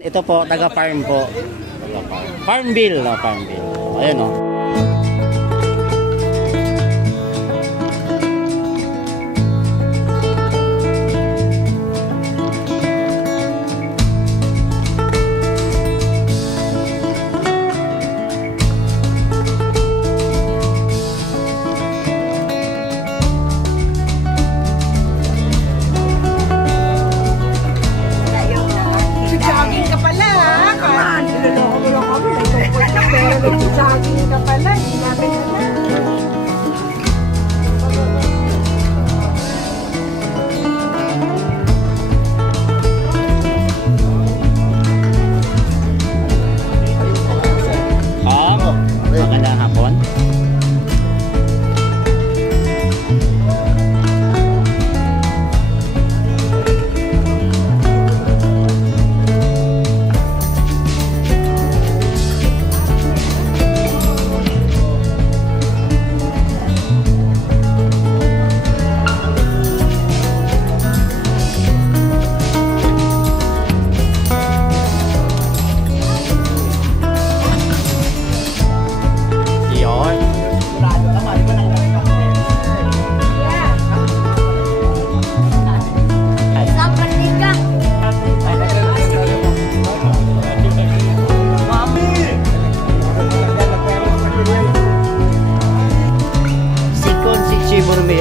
Ito po, taga-farm po. Farmville, no? Farmville. Ayan, no?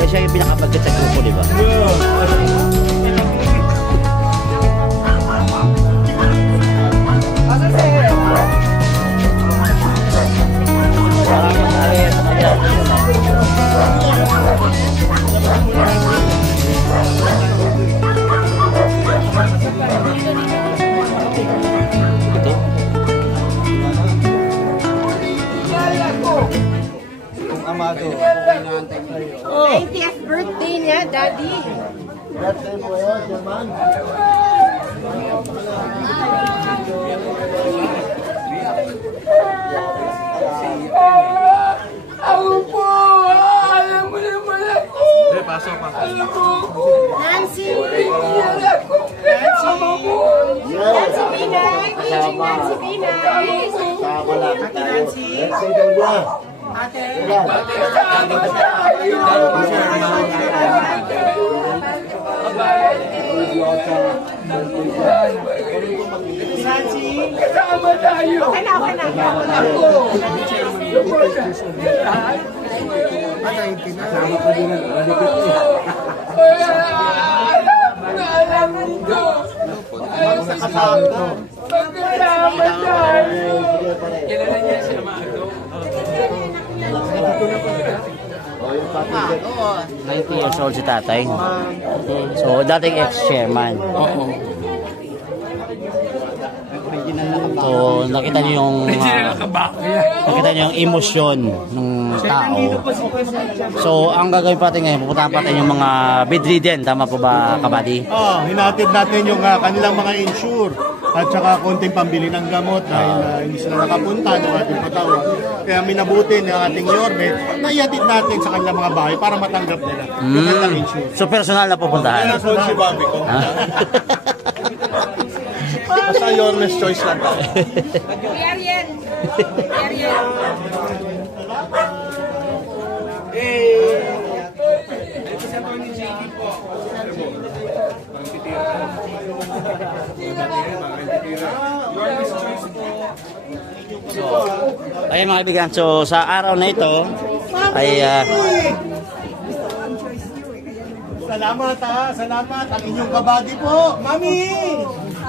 Siya yung pinakapagkat sa grupo, di ba? Amado. 90th birthday niya, Daddy. Birthday po yun, German. Ako po! Alam mo naman ako! Pasok pa. Nancy! Nancy Binay! Nancy Binay! Ate Nancy. Birthday daw niya. Ate! Nancy! Kasama tayo! Okay na. Ako! Kasama ko din ang malipit niya. Alam nito! Kasama ko. Magkasama tayo! Kilala niya sila Maado. Oh, yung pati. 90 years old si tatay. So, dating ex-chairman. So, nakita niyo yung emosyon ng tao. So, ang gagawin pa natin ngayon, pupuntahan pa natin yung mga bedridden. Tama po ba, Kabady? Hinatid natin yung kanilang mga insure at saka konting pambili ng gamot dahil hindi sila nakapunta ng ating patawag. Kaya minabuti ng ating Yorme na ihatid natin sa kanilang mga bahay para matanggap nila yung kanilang insure. So, personal na pupuntahan? Si Bobby ko. Sa Yorme's choice lang tayo. Ariel! So, ayun mga kaibigan, so sa araw na ito ay Salamat salamat ang inyong kabady po, Mami!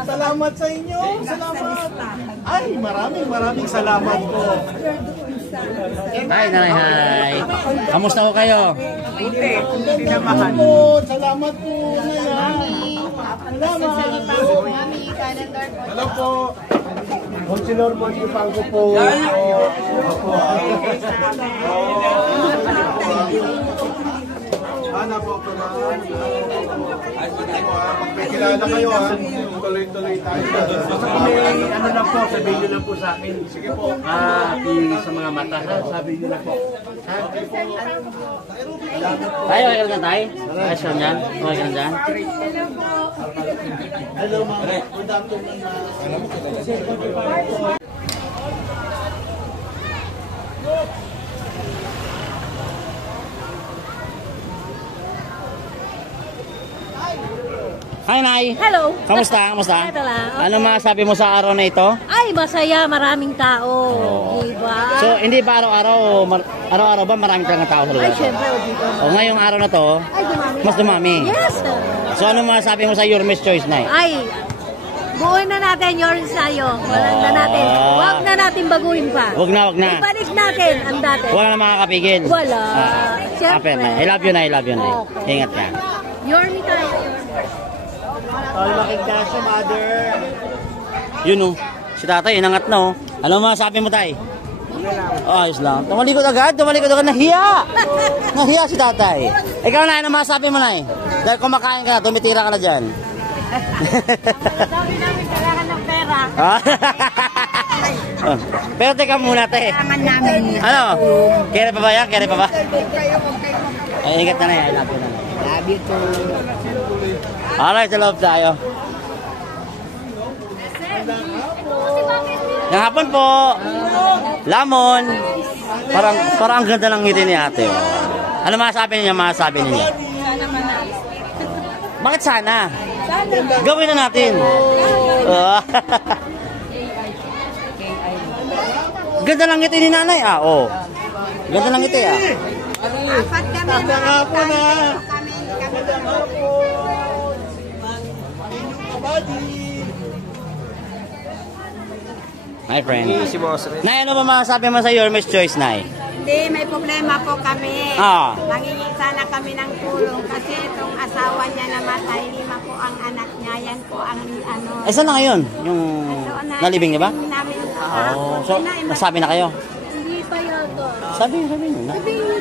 Salamat sa inyo, salamat! Ay, maraming salamat po. Hi, nanay, hi! Kamusta ko kayo? Salamat po, salamat po, Naya! Salamat! Hello po! Consilor Montipango po. Hanap po ako na. Magpikilala kayo ha. Tuloy-tuloy tayo. Ano lang po, sabihin nyo lang po sa akin. Sige po. Sa mga mata ha, sabihin nyo lang po. Tayo, okay lang tayo? Ayos lang dyan? Okay lang dyan? Hello, ma'am. Good afternoon, ma'am. Hi, Nay. Hello. Kamusta? Kamusta? Ito lang. Ano masabi mo sa araw na ito? Ay, masaya. Maraming tao. Diba? So, hindi ba araw-araw, araw-araw ba maraming talagang tao sa lugar? Ay, syempre. O, dito. O ngayong araw na to, Ay, dumami. mas dumami. Yes. So, ano masabi mo sa Your Miss Choice, Nay? Ay, buuin na natin your sa'yo. Walang na natin. Huwag na natin baguhin pa. Wag na, wag na. Ibalik natin ang dati. Wala na makakapigil. Wala. Siyempre. I love you, Nay. I love you, Nay. Okay. Ingat ka. Your me tayo. All makikasya, mother. Yun oh. Si tatay, inangat na oh. Ano masabi mo, tay? Oh, ayos lang. Tumalikod agad. Nahiya. Nahiya si tatay. Ikaw, Nay, ano masabi mo, Nay? Dahil kumakain ka na, tumitira ka na dyan. Sabi namin kailangan ng pera. Oh, pero teka muna, te. Kailangan namin. Ano? Kere pa ba yan? Kere pa ba? Ay, ingat na na yan. I love you na. Love you too. Alright, sa loob tayo. Ngayong hapon po. Lamon. Parang ang ganda ng ngiti ni ate. Oh. Ano masasabi niya? Bakit sana? Gawin na natin. Ganda ng ngiti ni nanay. Oh. Ganda ng ngiti Apat kami. Hapon na. Hi, friend. Nay, ano ba masasabi mo sa Your Miss Choice, Nay? Hindi, may problema po kami. Ah. Mangingi sana kami ng tulong kasi itong asawa niya namatay, 5 po ang anak niya. Yan po ang ano. Eh, saan na ngayon? Yung Doon na- nalibing niya ba? Namin Oh, so, nasabi na kayo? Hindi pa yata. Sabi niyo na. Sabi niyo,